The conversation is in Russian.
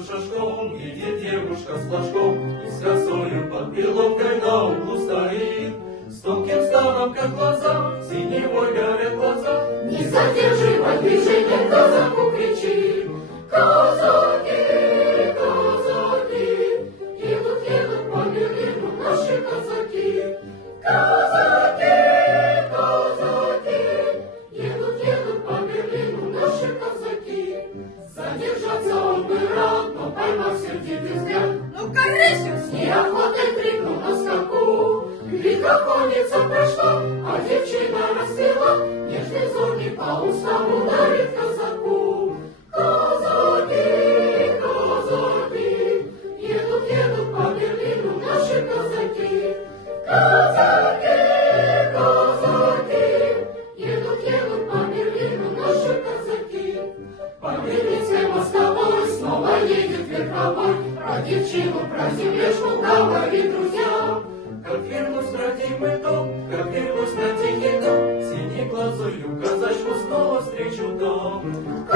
идет шажком, едет девушка с флажком, и с косою под пилоткой на углу стоит. С тонким станом, как глаза, синевой горят глаза. Не задерживай движение, казаку кричи. Казаки, казаки, едут, едут по Берлину наши казаки. Казаки, казаки, едут, едут по Берлину наши казаки. Задержаться он бы рад, но поймав сердитый взгляд, Ну, конечно, с неохотой крикнул на скаку. Лихохонница прошла, а девчина расцвела, нежный взор не по уставу дарит казаку. Казаки, казаки, едут, едут по Берлину наши казаки. Казаки, казаки, едут, едут по Берлину наши казаки. По Берлинской мостовой снова едет верховой, про девчину, про землешку говорит друзьям. Как вернусь на родимый дом, как вернусь на тихий дом, синеглазую казачку снова встречу дом.